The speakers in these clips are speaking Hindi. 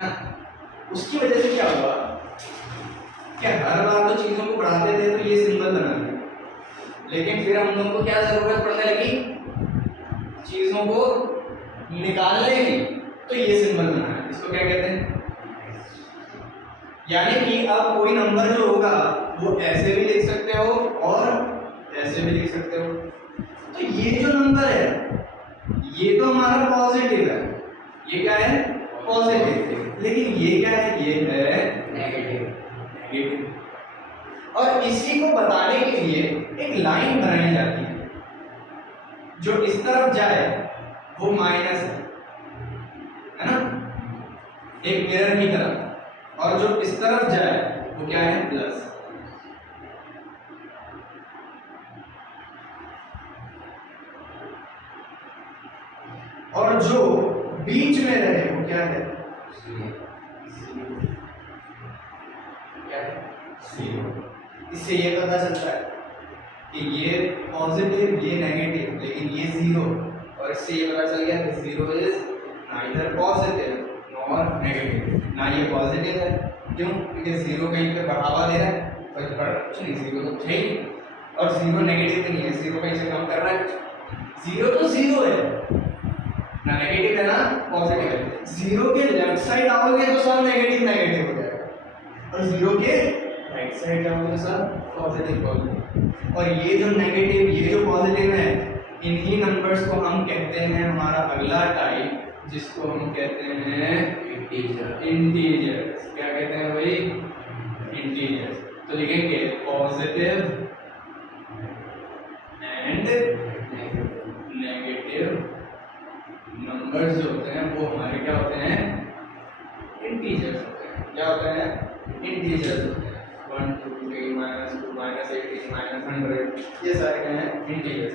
है ना। उसकी वजह से क्या हुआ कि हर बार तो चीजों को बढ़ाते थे तो ये सिंबल बना दिया, लेकिन फिर हम लोगों को क्या जरूरत पड़ने लगी चीजों को निकालने की, तो ये सिंबल बना है। इसको क्या कहते हैं? यानी कि अब कोई नंबर जो होगा वो ऐसे भी लिख सकते हो और ऐसे भी लिख सकते हो। तो ये जो नंबर है ये तो हमारा पॉजिटिव है, ये क्या है? पॉजिटिव। लेकिन ये क्या है? ये है नेगेटिव। और इसी को बताने के लिए एक लाइन बनाई जाती है, जो इस तरफ जाए वो माइनस है ना, एक मिरर की तरफ, और जो इस तरफ जाए वो क्या है? प्लस। और जो बीच में रहे वो क्या है? क्या है? जीरो। इससे ये पता चलता है कि ये पॉजिटिव ये नेगेटिव, लेकिन ये जीरो, और इससे ये पता चल गया कि zero is neither positive nor negative. ना ये पॉजिटिव है, क्यों? क्योंकि जीरो कहीं पे बढ़ावा दे रहा है, कुछ नहीं, जीरो तो है ही, और जीरो नेगेटिव भी नहीं है, जीरो कहीं से कम कर रहा है। जीरो तो जीरो है, ना नेगेटिव है ना पॉजिटिव है। जीरो के लेफ्ट साइड आओगे तो सब नेगेटिव नेगेटिव हो जाएगा, और जीरो के राइट साइड जाओगे तो सब पॉजिटिव पॉजिटिव। और ये जो नेगेटिव ये जो पॉजिटिव है, इन्हीं नंबर्स को हम कहते हैं हमारा अगला टाइप, जिसको हम कहते हैं इंटीजर्स। क्या कहते हैं भाई? इंटीजर्स। तो लिखेंगे पॉजिटिव एंड नेगेटिव नंबर्स जो होते हैं वो हमारे क्या होते हैं? इंटीजर्स होते हैं। क्या होते हैं? इंटीजर्स होते हैं। 1 2 3 -2 -18 -100, ये सारे क्या हैं? इंटीजर्स।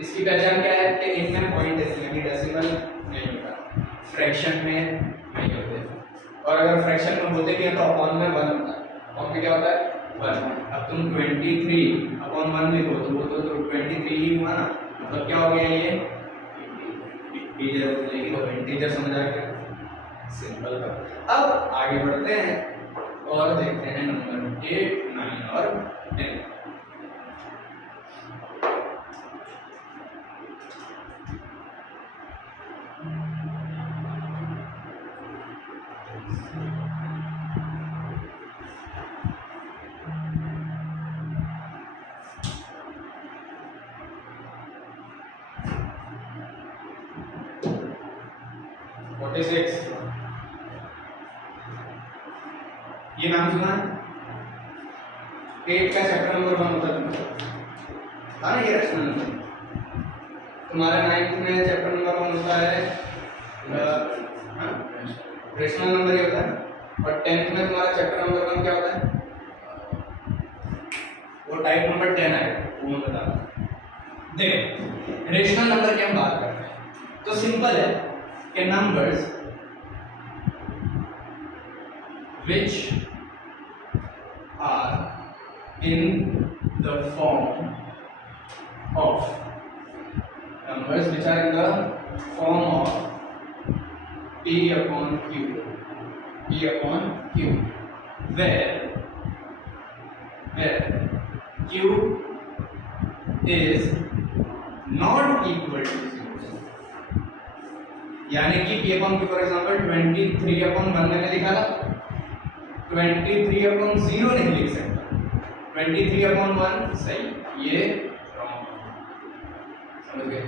इसकी पहचान क्या है कि इनमें पॉइंट डेसिमल नहीं होता, फ्रैक्शन में नहीं होते, और अगर फ्रैक्शन में होते भी हैं तो अपॉन में 1 होता है। अपॉन में क्या होता है? 1। अब तुम 23 अपॉन 1 लिखो तो वो तो 23 ही हुआ ना, मतलब क्या हो गया? ये इंटीजर, लेकिन वो इंटीजर समझ आ गया, सिंपल का। अब आगे बढ़ते हैं और देखते हैं नंबर 8 9 और 10। ये नाम सुना है? 8 का चैप्टर नंबर 1 होता था ना, ये रैशनल नंबर। तुम्हारे 9th में चैप्टर नंबर 1 होता है रैशनल नंबर ही होता है, और 10th में तुम्हारा चैप्टर नंबर 1 क्या होता है? वो टाइप नंबर 10 आएगा, वो मैं बता रहा हूं। देखो रेशनल नंबर की हम बात करते हैं तो सिंपल है कि numbers which are in the form of numbers which are in the form of p upon q where q is not equal to 0, यानी कि p upon q for example 23 upon 1 मैंने लिखा था, 23 upon 0 नहीं लिख सकता, 23 upon 1 सही, ये रॉन्ग, समझ गए?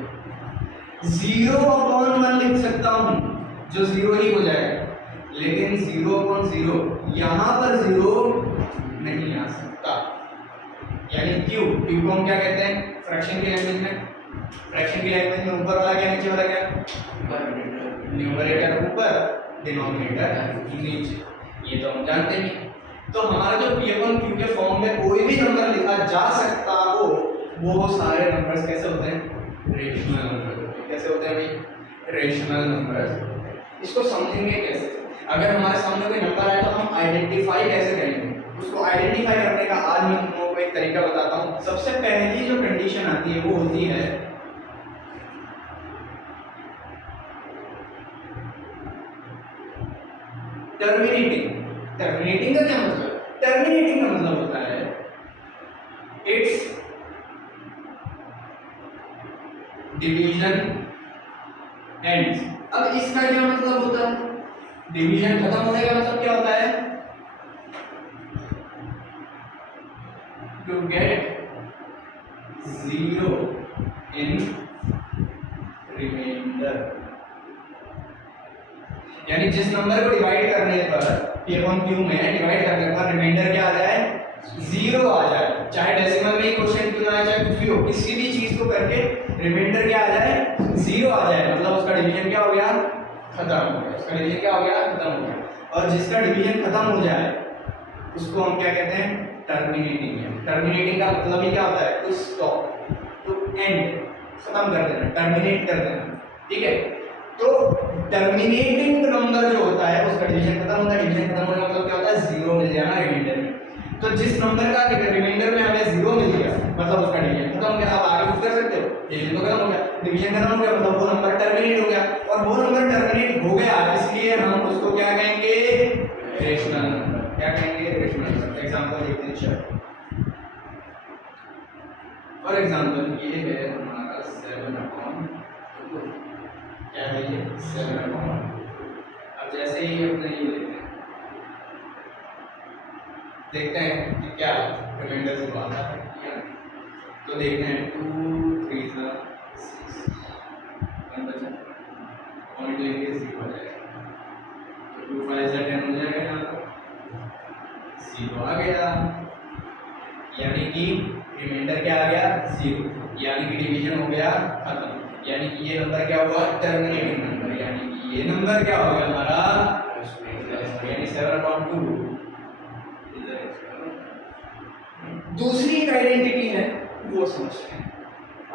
0 upon 1 लिख सकता हूं जो 0 ही हो जाएगा, लेकिन 0 upon 0 यहां पर 0 नहीं आ सकता। यानी q को हम क्या कहते हैं फ्रैक्शन की लैंग्वेज में? फ्रैक्शन की लैंग्वेज में ऊपर वाला क्या नीचे वाला क्या? न्यूमरेटर ऊपर डिनोमिनेटर नीचे, ये तो हम जानते हैं। तो हमारा जो p upon q के फॉर्म में कोई भी नंबर लिखा जा सकता हो वो सारे नंबर्स कैसे होते हैं? Rational number. कैसे होते हैं भाई? Rational numbers. इसको समझेंगे कैसे? अगर हमारे सामने कोई नंबर आए तो हम आइडेंटिफाई कैसे करेंगे? उसको आइडेंटिफाई करने का आज मैं तुम लोगों को एक तरीका बताता हूं। सबसे पहली जो कंडीशन आती है वो होती है टर्मिनेटिंग का क्या मतलब? टर्मिनेटिंग का मतलब होता है इट्स डिवीजन एंड्स। अब इसका क्या मतलब होता है? डिवीजन खत्म होने का मतलब क्या होता है? To get zero in remainder, यानी जिस नंबर को डिवाइड करने पर P/Q में डिवाइड करने पर रिमाइंडर क्या आ जाए? जीरो आ जाए। चाहे डेसिमल में ही क्वेश्चन क्यों ना आए, चाहे कुछ भी हो, किसी भी चीज को करके रिमाइंडर क्या आ जाए? जीरो आ जाए, मतलब उसका डिवीजन क्या हो गया? खत्म हो गया। उसका डिवीजन क्या हो गया? खत्म हो गया। और जिसका डिवीजन खत्म हो जाए उसको हम क्या कहते हैं? टर्मिनेटिंग है। टर्मिनेटिंग का मतलब ही क्या होता है? टू स्टॉप, टू एंड, खत्म कर देना, टर्मिनेट कर देना। ठीक है, तो टर्मिनेटिंग नंबर जो होता है उसका डिवीजन खत्म होता है। डिवीजन खत्म होने का मतलब क्या होता है? जीरो मिल जाना रिमाइंडर में। तो जिस नंबर का रिमाइंडर में हमें जीरो मिल गया मतलब उसका डिवीजन खत्म हो गया। अब आगे कुछ कर सकते हो? डिवीजन तो खत्म हो गया, डिवीजन खत्म हो गया मतलब वो नंबर टर्मिनेट हो गया, और वो नंबर टर्मिनेट हो गया इसलिए हम उसको क्या कहेंगे? Rational number. क्या कहेंगे? Rational number. एग्जांपल देखते हैं। चलो फॉर एग्जांपल ये है हमारा 7/2, क्या है ये? 7/2। अब जैसे ही अपने ये देखते हैं कि क्या रिमाइंडर से आता है या नहीं, तो देखते हैं 2 3 6 1 बचा, पॉइंट लेंगे 0 हो जाएगा, तो 2 5 10 हो जाएगा, यहाँ पर 0 आ गया, यानी कि रिमाइंडर क्या आ गया? 0, यानी कि डिवीजन हो गया खत्म, यानी कि ये नंबर क्या हुआ? टर्मिनेटिंग नंबर, यानी कि ये नंबर क्या हो गया हमारा? यानी 7/2। दूसरी एक आइडेंटिटी है वो समझते हैं,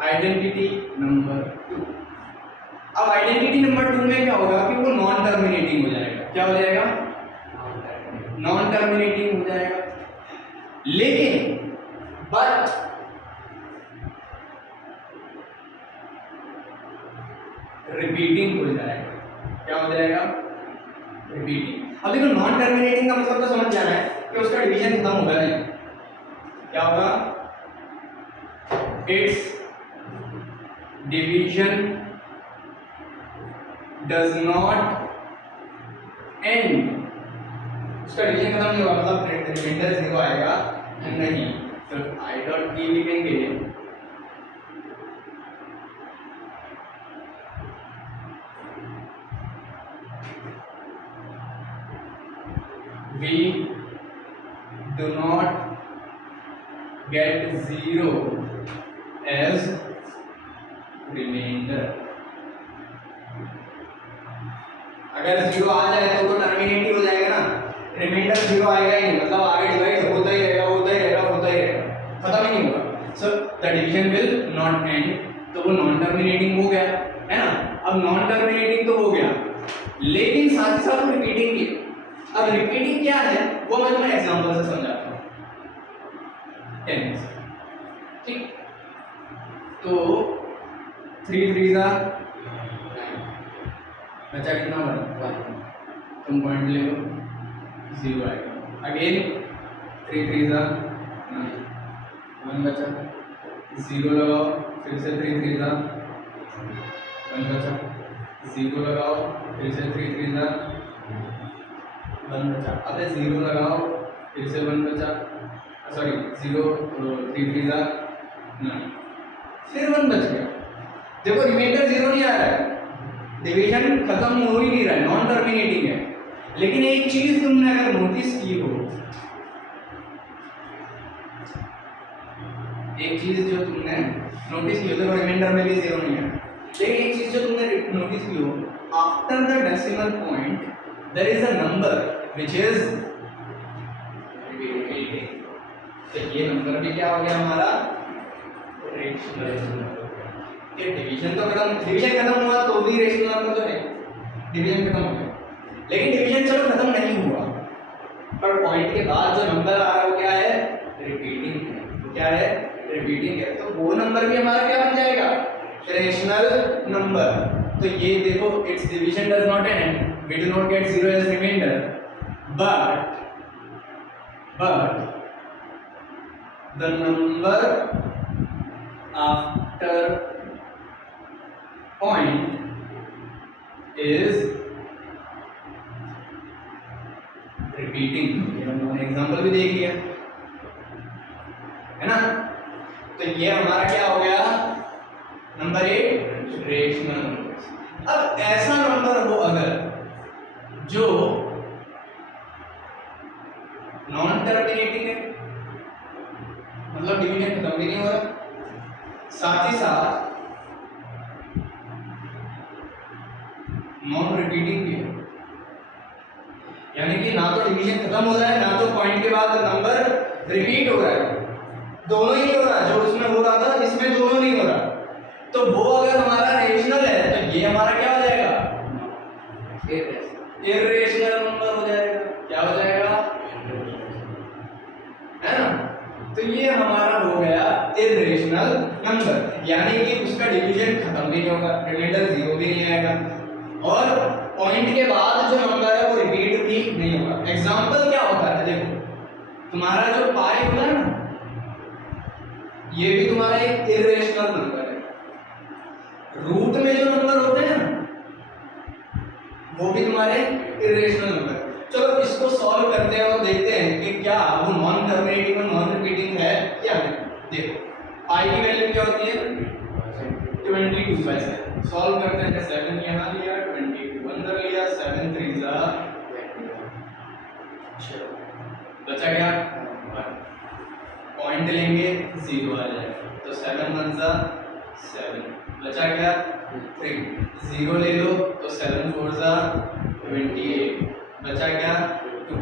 आइडेंटिटी नंबर 2। अब आइडेंटिटी नंबर 2 में क्या होगा कि वो नॉन टर्मिनेटिंग हो जाएगा। क्या हो जाएगा? नॉन टर्मिनेटिंग हो जाएगा, लेकिन बट रिपीटिंग हो जाएगा। क्या हो जाएगा? रिपीटिंग। अब देखो नॉन टर्मिनेटिंग का मतलब तो समझ जाना है कि उसका डिवीजन खत्म होगा नहीं। क्या होगा? It's division does not and. उसका डिवीजन खत्म नहीं होगा मतलब रिमाइंडर 0 आएगा नहीं, तो I.D लिखेंगे we do not get 0 as remainder। अगर 0 आ जाए तो टर्मिनेट ही हो जाएगा ना, रिमाइंडर 0 आएगा ही नहीं, मतलब आगे डिवाइड होता ही रहेगा, होता ही रहेगा, होता ही रहेगा, खत्म ही नहीं होगा। So the division will not and, तो वो नॉन टर्मिनेटिंग हो गया है ना। अब नॉन टर्मिनेटिंग तो हो गया, लेकिन साथ ही साथ रिपीटिंग की। अब रिपीटिंग क्या है वो मैं तुम्हें एग्जांपल से समझाता हूँ। 10 ठीक, तो 3 3 9 बचा कितना? 1। तुम पॉइंट ले लो, 0 आएगा। अगेन 3 3 9, 1 बचा, 0 लगाओ, फिर से 3 3 9, 1 बचा, 0 लगाओ, फिर से 3 3 9, 1 बचा। अब 0 लगाओ, फिर से 1 बचा, सॉरी 0 3 3 9, फिर 1 बच गया। देखो रिमाइंडर 0 नहीं आ रहा है, डिवीजन खत्म हो ही नहीं रहा है, नॉन टर्मिनेटिंग है। लेकिन एक चीज तुमने अगर नोटिस की हो, एक चीज जो तुमने नोटिस की हो, देखो रिमाइंडर में भी 0 नहीं है, लेकिन एक चीज जो तुमने नोटिस की हो, after the decimal point there is a number which is repeating. तो ये नंबर भी क्या हो गया हमारा? Rational number. ये डिवीजन तो खत्म, डिवीजन खत्म हुआ तो भी रेशनल नंबर तो है, डिवीजन खत्म हो गया, लेकिन डिवीजन चलो खत्म नहीं हुआ, पर पॉइंट के बाद जो नंबर आ रहा है वो क्या है? रिपीटिंग है। क्या है? रिपीटिंग है, तो वो नंबर भी हमारा क्या बन जाएगा? Rational number. तो ये देखो it's division does not end, we do not get 0 as remainder, but the number after point is repeating। ये हम लोगों ने एग्जाम्पल भी देख लिया है ना। तो ये हमारा क्या हो गया, नंबर 8 रेशनल नंबर। अब ऐसा नंबर हो अगर जो नॉन टर्मिनेटिंग है, मतलब डिवीजन खत्म भी नहीं हो रहा, साथ ही साथ नॉन रिपीटिंग भी है, यानी कि ना तो डिवीजन खत्म हो रहा है ना तो पॉइंट के बाद नंबर रिपीट हो रहा है, दोनों ही हो रहा है। जो उसमें हो रहा था इसमें दोनों नहीं हो रहा। तो वो अगर हमारा रेशनल है तो ये हमारा क्या हो जाएगा, इर्रेशनल नंबर हो जाएगा। क्या हो जाएगा, है ना। तो ये हमारा हो गया इर्रेशनल नंबर, यानी कि उसका डिवीजन खत्म भी नहीं होगा, रिमाइंडर 0 भी नहीं आएगा, और पॉइंट के बाद जो नंबर है वो रिपीट भी नहीं होगा। एग्जांपल क्या होता है, देखो तुम्हारा जो पाई होता है ना, ये भी तुम्हारा एक इर्रेशनल नंबर है। रूट में जो नंबर होते हैं ना वो भी तुम्हारे इर्रेशनल नंबर। चलो इसको सॉल्व करते हैं और देखते हैं कि क्या वो नॉन टर्मिनेटिंग और नॉन रिपीटिंग है या नहीं। देखो आई की वैल्यू क्या होती है 22/7। सॉल्व करते हैं, 7 यहाँ लिया, 22 अंदर लिया, 7 3 जा, बचा क्या, पॉइंट लेंगे 0 आ जाएगा, तो 7 1 जा 7, बचा क्या 3, 0 ले लो तो 7 4 जा 28, बचा क्या 2,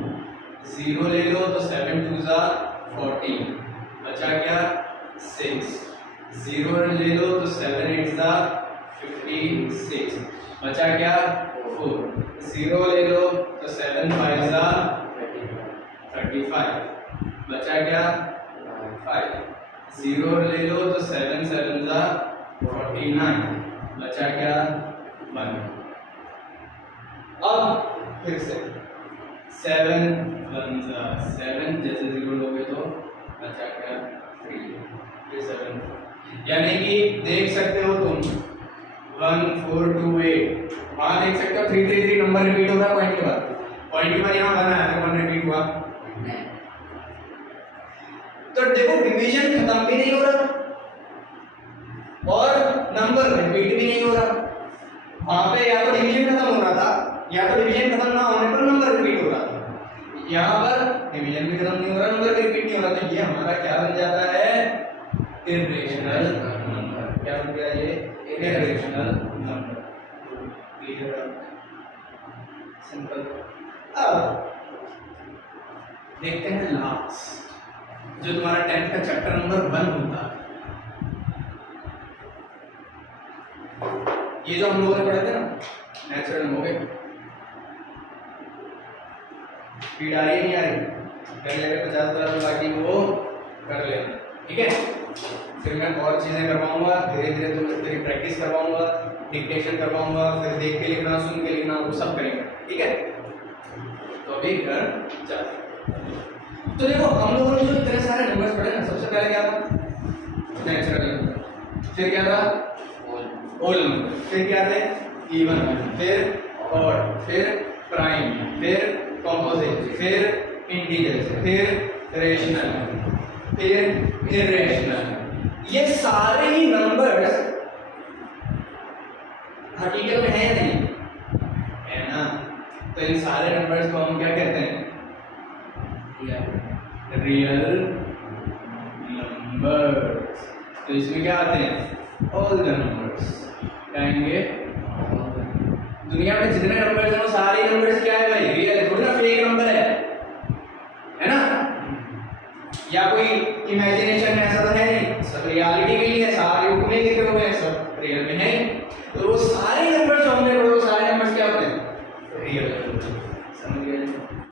0 ले लो तो 7 2 जा 14, बचा क्या 6, 0 ले लो तो 7 8 जा 56, बचा क्या 4, 0 ले लो तो 7 5 जा 35, बचा क्या 5, 0 ले लो तो 7 7 जा 49, बचा क्या 1। अब फिर से 7 1 जा 7, जैसे 0 लोगे तो बचा क्या 3, फिर 7, यानी कि देख सकते हो तुम 1 4 2 8, वहां देख सकते हो 3 3 3 नंबर रिपीट हो रहा है पॉइंट के बाद, पॉइंट के बाद यहाँ 1 आया तो 1 रिपीट हुआ। तो देखो डिवीजन खत्म भी नहीं हो रहा और नंबर रिपीट भी नहीं हो रहा। वहां पे या तो डिवीजन खत्म हो रहा था या तो डिवीजन खत्म ना होने पर नंबर रिपीट हो रहा था। यहाँ पर डिवीजन भी खत्म नहीं हो रहा, नंबर भी रिपीट नहीं हो रहा, तो ये हमारा क्या बन जाता है, इर्रेशनल नंबर। क्या बन गया ये, इर्रेशनल नंबर। Clear, simple. अब देखते हैं लास्ट जो तुम्हारा 10th का चैप्टर नंबर 1 होता है। ये जो हम लोगों ने पढ़े थे ना नेचुरल नंबर, स्पीड आ रही है नहीं आ रही, कर लेगा 50 बाकी वो कर लेना, ठीक है। फिर मैं और चीजें करवाऊंगा, धीरे धीरे तुम तेरी प्रैक्टिस करवाऊंगा, डिक्टेशन करवाऊंगा, फिर देख के लिखना, सुन के लिखना, वो सब करेंगे, ठीक है। तो अभी कर चल। तो देखो हम लोगों ने जो इतने सारे नंबर्स पढ़े ना, सबसे पहले क्या था नेचुरल नंबर, फिर क्या था होल नंबर, फिर क्या थे इवन, फिर ऑड, फिर प्राइम, फिर कंपोजिट, फिर इंटीजर, फिर रेशनल, फिर इर्रेशनल। ये सारे ही नंबर्स हकीकत में है नहीं, है ना। तो इन सारे नंबर्स को हम क्या कहते हैं, रियल नंबर्स। तो इसमें क्या आते हैं, ऑल द नंबर्स। कहेंगे दुनिया में जितने नंबर्स हैं वो सारे नंबर्स क्या है भाई, रियल है, थोड़ी ना फेक नंबर है ना। या कोई इमेजिनेशन में ऐसा तो है नहीं, सब रियलिटी में ही है, सारे बुक में लिखे हुए हैं, सब रियल में है। तो वो सारे नंबर्स जो हमने पढ़े वो सारे नंबर्स क्या होते हैं, रियल।